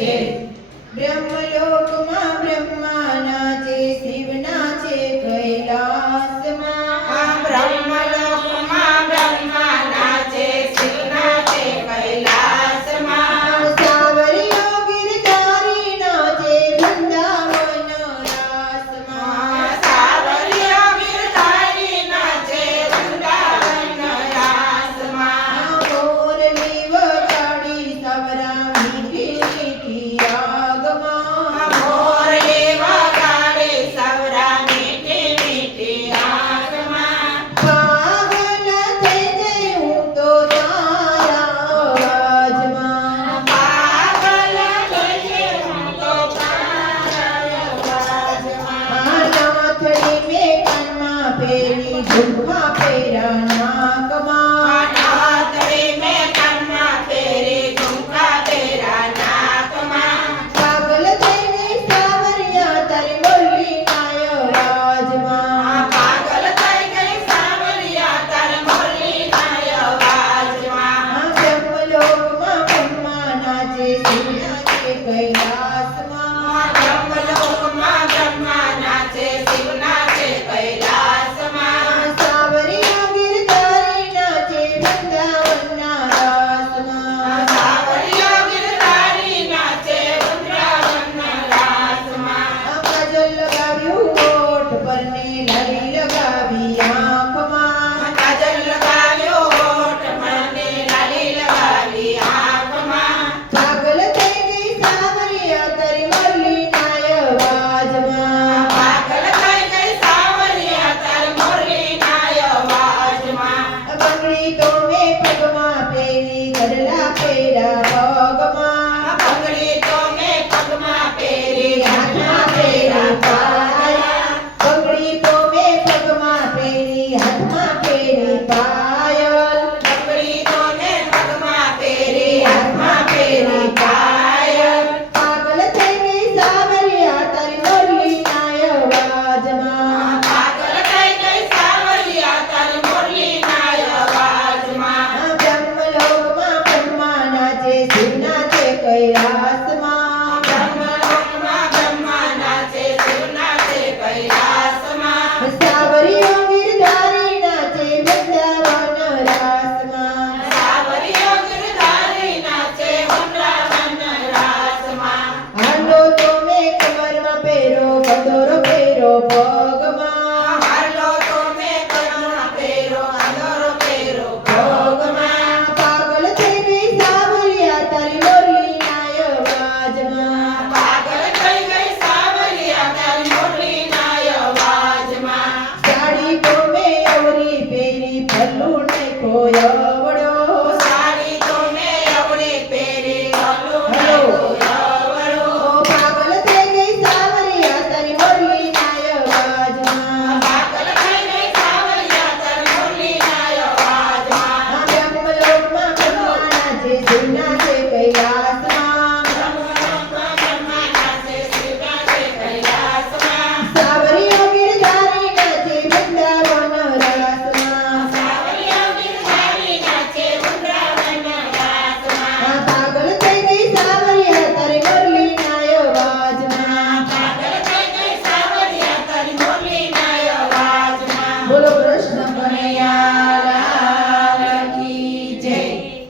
છે. બ્રહ્મલોકમાં બ્રહ્મા નાચે, શિવ નાચે કૈલાસમાં. બ્રહ્મલોકમાં બ્રહ્મા નાચે, શિવ નાચે કૈલાસમાં. સાવરિયો ગિરધારી નાચે, વૃંદાવન રાસમાં. સાવરિયો ગિરધારી નાચે, વૃંદાવન રાસમાં. મોરલી વગાડી સવરા મીઠી મીઠી આગમાં. મોરલી વગાડે સવરા મીઠી મીઠી આગમાં. પાગલ થઈ ગઈ હું તો તારા અવાજમાં. પાગલ થઈ ગઈ હું તો તારા અવાજમાં. નાથડી મેં કાનમાં પહેરી, ઝુમખા પહેર્યા નાકમાં. નાથડી મેં કાનમાં પહેરી, ઝુમકા પહેર્યા નાકમાં. પાગલ થઈ ગઈ સાવરિયા તારી બોલી નાય અવાજમાં. પાગલ થઈ ગઈ સાવરિયા તારી મુરલીના અવાજમાં. બ્રહ્મલોકમાં બ્રહ્મા નાચે, શિવ નાચે કૈલાસમાં. બ્રહ્મલોકમાં બ્રહ્મા નાચે, શિવ નાચે કૈલાસમાં. સાવરિયા ગિરધારી નાચે, વૃંદાવનના રાસમાં. સાવરિયો ગિરધારી નાચે, વૃંદાવનના રાસમાં. કાજલ લગાવ્યું હોઠ પર ને લાલી લગાવી આંખમાં. કાજલ લગાવ્યો હોઠ મને, લાલી લગાવી આંખમાં. પાગલ થઈ ગઈ સાવરિયા તારી મુરલીના અવાજમાં. પાગલ થઈ ગઈ સાવરિયા તારી મુરલીના અવાજમાં. બંગડી તો મેં પગમાં પહેરી, ગરલા પહેર્યા પગમાં. બંગડી તો મેં પગમાં પહેરી, હાથમાં પહેર્યા પાયા. બંગડી તો મેં પગમાં પહેરી, હાથમાં પહેરી પાયલ. બંગડી તો મેં પગમાં પહેરી, હાથમાં પહેરી પાયલ. પાગલ થઈ ગઈ સાવરિયા તારી મુરલીના અવાજમાં. પાગલ થઈ ગઈ સાવરિયા તારી મુરલીના અવાજમાં. બ્રહ્મલોકમાં બ્રહ્મા નાચે, શિવ નાચે કૈલાસમાં. બ્રહ્મલોકમાં બ્રહ્મા નાચે, શિવ નાચે કૈલાસમાં. સાવરિયો ગિરધારી નાચે, વૃંદાવન રાસમાં. સાવરિયો ગિરધારી નાચે, વૃંદાવન રાસમાં. હાંડો તો મેં કમરમાં પહેરો, કંદોરો પહેરો પગમાં. હાલો તો મેં કમરમાં પહેરો, કંદોરો પહેરો પગમાં. પાગલ થઈ ગઈ સાવરિયા તારી મુરલીના અવાજમાં. પાગલ થઈ ગઈ સાવરિયા તારી મુરલીના અવાજમાં. સાડી તો મેં અવળી પહેરી, પલ્લું નાખ્યો અવળો. સાડી તો મેં અવળી પહેરી, પલ્લું હલો. નાખ્યો અવળો. પાગલ થઈ ગઈ સાવરિયા તારી મુરલીના અવાજમાં. પાગલ થઈ ગઈ સાવરિયા તારી મુરલીના અવાજમાં. બ્રહ્મલોકમાં બ્રહ્મા નાચે, શિવ